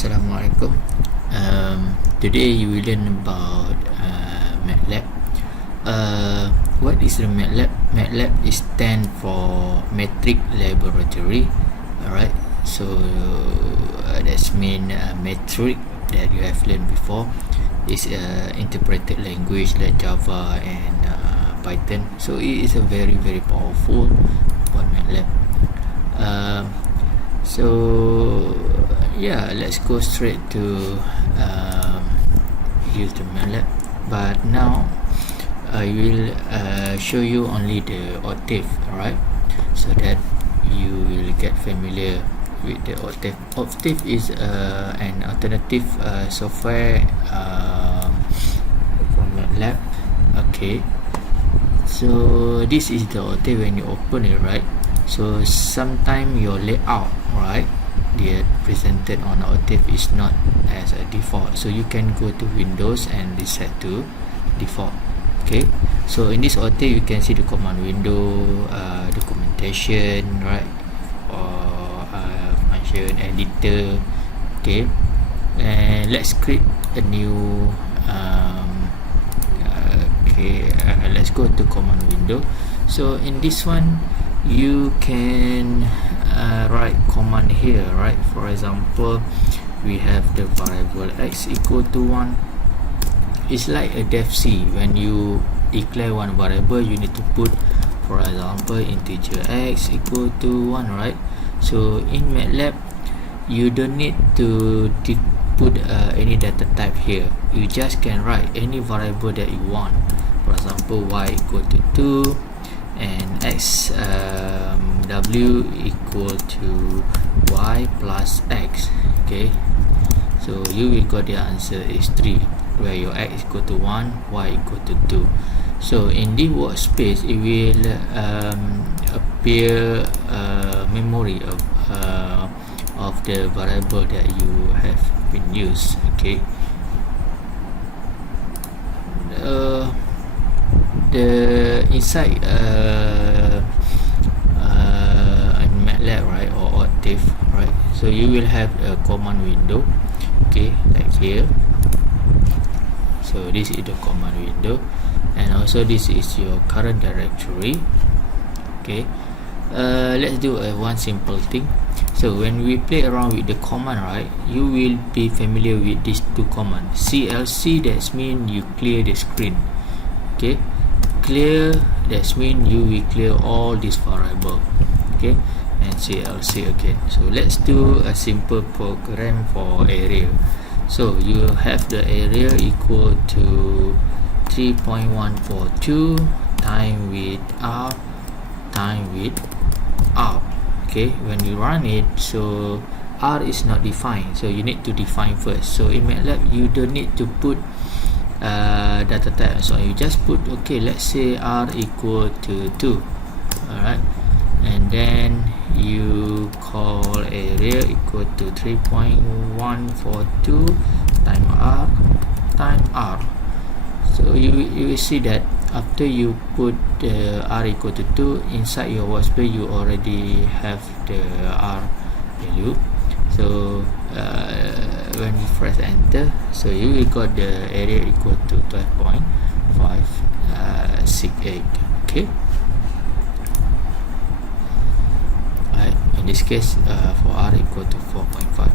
Assalamualaikum. Today you will learn about MATLAB. What is the MATLAB? MATLAB is stand for Metric Laboratory. Alright, so that's mean metric that you have learned before is interpreted language like Java and Python. So it is a very powerful one, MATLAB. So yeah, let's go straight to use the MATLAB. But now I will show you only the Octave, alright, so that you will get familiar with the Octave. Octave is an alternative software for MATLAB. Okay, so this is the Octave when you open it, right? So sometime your layout, right, they presented on Octave is not as a default, so you can go to Windows and reset to default. Okay, so in this Octave you can see the command window, documentation, right, or function editor. Okay, and let's create a new let's go to command window. So in this one you can write command here, right? For example, we have the variable x equal to 1. It's like a def C. When you declare one variable, you need to put, for example, integer x equal to 1, right? So in MATLAB you don't need to put any data type here. You just can write any variable that you want. For example, y equal to 2 and x w equal to y plus x. Okay, so you will got the answer is 3, where your x equal to 1, y equal to 2. So in the workspace it will appear memory of the variable that you have been used. Okay, the inside MATLAB, right, or Octave, right, so you will have a command window. Okay, like here. So this is the command window, and also this is your current directory. Okay, let's do one simple thing. So when we play around with the command, right, you will be familiar with these two commands. CLC, that's mean you clear the screen. Okay, clear, that's mean you will clear all this variable. Okay, and CLC again. So let's do a simple program for area. So you have the area equal to 3.142 time with R time with R. Okay, when you run it, so R is not defined, so you need to define first. So in MATLAB you don't need to put data type, so you just put, okay, let's say R equal to 2, alright, and then you call area equal to 3.142 time R. So you will see that after you put the R equal to 2 inside your workspace, you already have the R value. So when you press enter, so you will got the area equal to 12.568. okay, right, in this case for R equal to 4.5.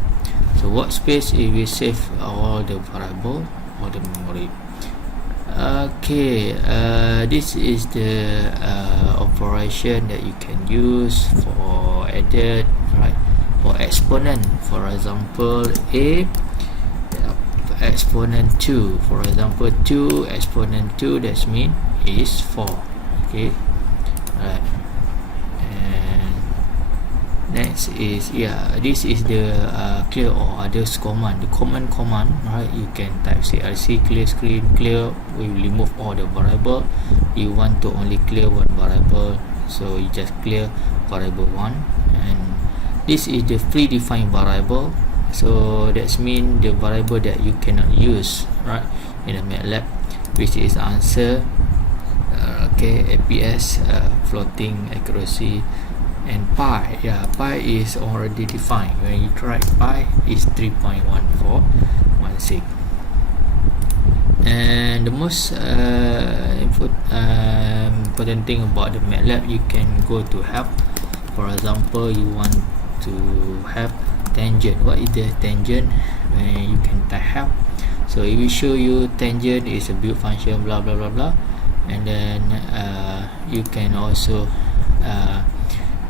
so workspace, it will save all the variable or the memory. Okay, this is the operation that you can use for added, right, for exponent. For example, a exponent 2, for example 2 exponent 2, that's mean is 4. Okay, right, and next is, yeah, this is the clear or others command. The command, right, you can type CLC, clear screen, clear, we will remove all the variable. You want to only clear one variable, so you just clear variable 1, and this is the predefined variable. So that's mean the variable that you cannot use, right, in a MATLAB, which is answer. Okay, APS, floating accuracy And pi, yeah, pi is already defined. When you try pi, is 3.1416. And the most important thing about the MATLAB, you can go to help. For example, you want to have tangent. What is the tangent? When you can type help, so it will show you tangent is a build function, blah blah blah blah. And then you can also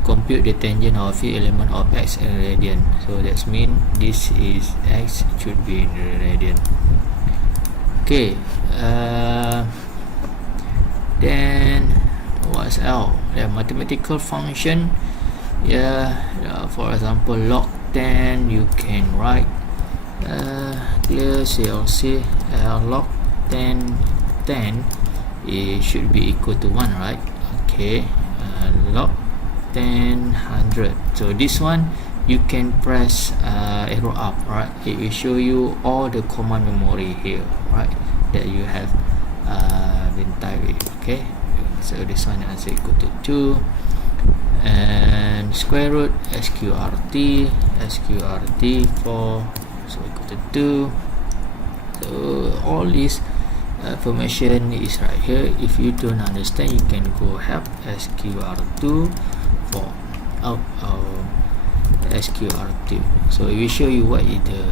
compute the tangent of the element of x in radian. So that's mean this is x should be in radian. Okay, then what's else? The mathematical function, yeah, for example log 10, you can write clear CLC log 10 it should be equal to 1, right? Okay, log 10 100. So this one you can press arrow up, right? It will show you all the command memory here, right, that you have been typing. Okay, so this one is equal to 2, and square root sqrt 4, so equal to 2. So all this information is right here. If you don't understand, you can go help sqr2 for out of sqrt. So it will show you what is the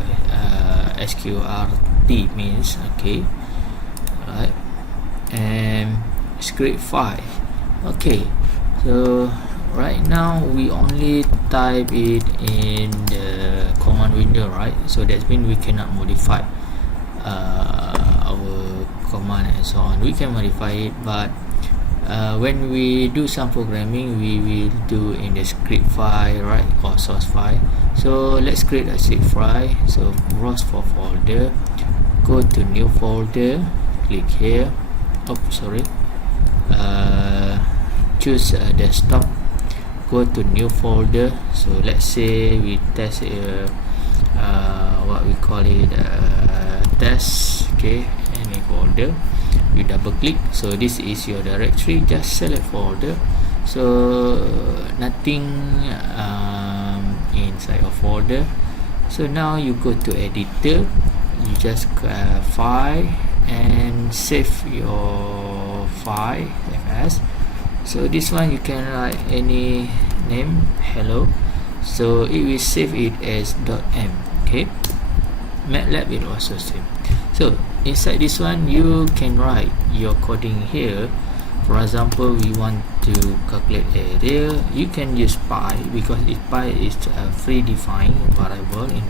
sqrt means. Okay, right, and script 5. Okay, so right now we only type it in the command window, right? So that means we cannot modify our command and so on. We can modify it, but when we do some programming, we will do in the script file, right, or source file. So let's create a script file. So browse for folder, go to new folder, click here. Choose desktop, go to new folder. So let's say we test what we call it test. Okay, any folder, you double click. So this is your directory, just select folder. So nothing inside a folder. So now you go to editor, you just file and save your file as. So this one you can write any name, hello, so it will save it as .m. Okay, MATLAB is also same. So inside this one you can write your coding here. For example, we want to calculate area, you can use pi, because pi is a free defined variable in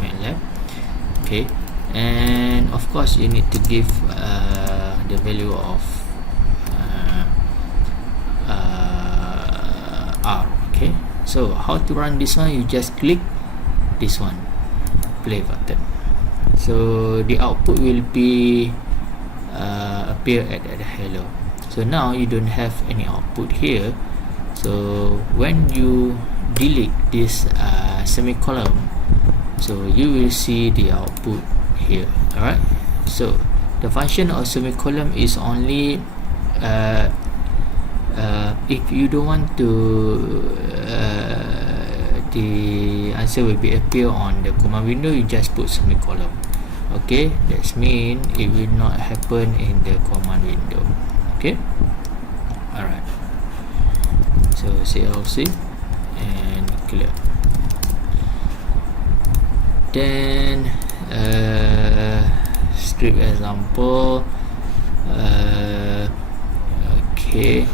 MATLAB. Okay, and of course you need to give the value of R. Okay, so how to run this one? You just click this one, play button. So the output will be appear at the hello. So now you don't have any output here. So when you delete this semicolon, so you will see the output here. Alright, so the function of semicolon is only if you don't want to the answer will be appear on the command window, you just put semicolon. Okay, that means it will not happen in the command window. Okay, alright, so CLC and clear. Then script example. Okay,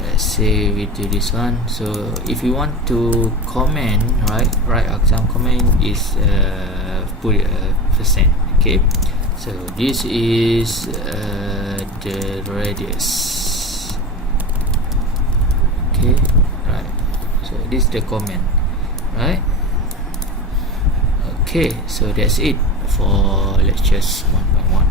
let's say we do this one. So if you want to comment, right, write some comment is put %. Okay, so this is the radius. Okay, right, so this is the comment, right? Okay, so that's it for lectures 1.1.